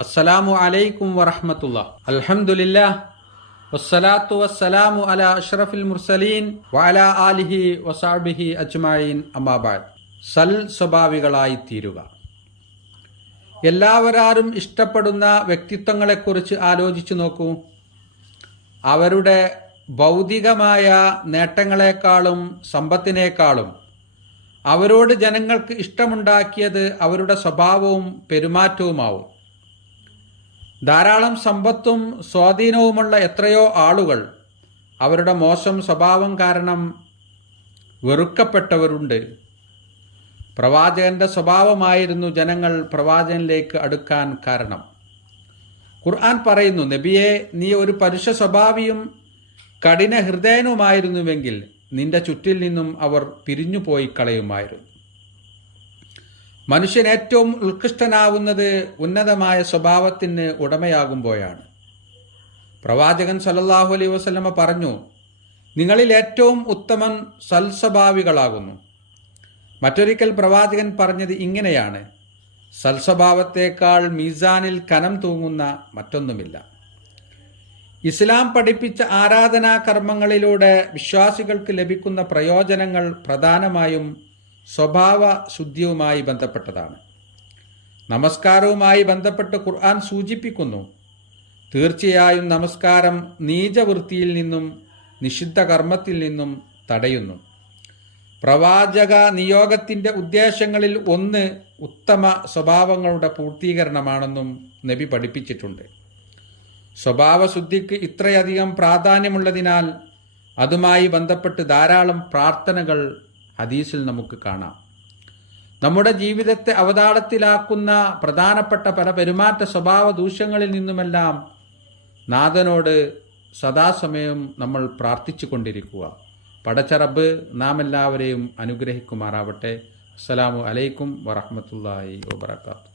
അസ്സലാമു അലൈക്കും വറഹമത്തുള്ള. അൽഹംദുലില്ലാ. വസ്സലാത്തു വസ്സലാമു അല അഷ്റഫിൽ മുർസലീൻ വഅല ആലിഹി വസാബിഹി അജ്മായിൻ അമ്മാബാദ് സൽ സ്വഭാവികളായി തീരുക. എല്ലാവരാരും ഇഷ്ടപ്പെടുന്ന വ്യക്തിത്വങ്ങളെക്കുറിച്ച് ആലോചിച്ചു നോക്കൂ. അവരുടെ ഭൗതികമായ നേട്ടങ്ങളെക്കാളും സമ്പത്തിനേക്കാളും അവരോട് ജനങ്ങൾക്ക് ഇഷ്ടമുണ്ടാക്കിയത് അവരുടെ സ്വഭാവവും പെരുമാറ്റവുമാവും. ധാരാളം സമ്പത്തും സ്വാധീനവുമുള്ള എത്രയോ ആളുകൾ അവരുടെ മോശം സ്വഭാവം കാരണം വെറുക്കപ്പെട്ടവരുണ്ട്. പ്രവാചകന്റെ സ്വഭാവമായിരുന്നു ജനങ്ങൾ പ്രവാചകനിലേക്ക് അടുക്കാൻ കാരണം. ഖുർആൻ പറയുന്നു നബിയെ നീ ഒരു പരുഷ സ്വഭാവിയും കഠിന ഹൃദയനുമായിരുന്നുവെങ്കിൽ നിന്റെ ചുറ്റിൽ നിന്നും അവർ പിരിഞ്ഞു പോയി കളയുമായിരുന്നു. മനുഷ്യൻ ഏറ്റവും ഉത്കൃഷ്ടനാവുന്നത് ഉന്നതമായ സ്വഭാവത്തിന് ഉടമയാകുമ്പോഴാണ്. പ്രവാചകൻ സല്ലല്ലാഹു അലൈ വസല്ലമ പറഞ്ഞു നിങ്ങളിൽ ഏറ്റവും ഉത്തമൻ സൽസ്വഭാവികളാകുന്നു. മറ്റൊരിക്കൽ പ്രവാചകൻ പറഞ്ഞത് ഇങ്ങനെയാണ് സൽസ്വഭാവത്തേക്കാൾ മീസാനിൽ കനം തൂങ്ങുന്ന മറ്റൊന്നുമില്ല. ഇസ്ലാം പഠിപ്പിച്ച ആരാധനാ കർമ്മങ്ങളിലൂടെ വിശ്വാസികൾക്ക് ലഭിക്കുന്ന പ്രയോജനങ്ങൾ പ്രധാനമായും സ്വഭാവ ശുദ്ധിയുമായി ബന്ധപ്പെട്ടതാണ്. നമസ്കാരവുമായി ബന്ധപ്പെട്ട് ഖുർആൻ സൂചിപ്പിക്കുന്നു തീർച്ചയായും നമസ്കാരം നീചവൃത്തിയിൽ നിന്നും നിഷിദ്ധ കർമ്മത്തിൽ നിന്നും തടയുന്നു. പ്രവാചക നിയോഗത്തിന്റെ ഉദ്ദേശങ്ങളിൽ ഒന്ന് ഉത്തമ സ്വഭാവങ്ങളുടെ പൂർത്തീകരണമാണെന്നും നബി പഠിപ്പിച്ചിട്ടുണ്ട്. സ്വഭാവശുദ്ധിക്ക് ഇത്രയധികം പ്രാധാന്യമുള്ളതിനാൽ അതുമായി ബന്ധപ്പെട്ട് ധാരാളം പ്രാർത്ഥനകൾ ഹദീസിൽ നമുക്ക് കാണാം. നമ്മുടെ ജീവിതത്തെ അവതാളത്തിലാക്കുന്ന പ്രധാനപ്പെട്ട പല പെരുമാറ്റ സ്വഭാവ ദൂഷ്യങ്ങളിൽ നിന്നുമെല്ലാം നാഥനോട് സദാസമയം നമ്മൾ പ്രാർത്ഥിച്ചു കൊണ്ടിരിക്കുക. പടച്ചറബ് നാം എല്ലാവരെയും അനുഗ്രഹിക്കുമാറാവട്ടെ. അസ്സലാമു അലൈക്കും വറഹമത്തല്ലാഹി വബർക്കാത്തു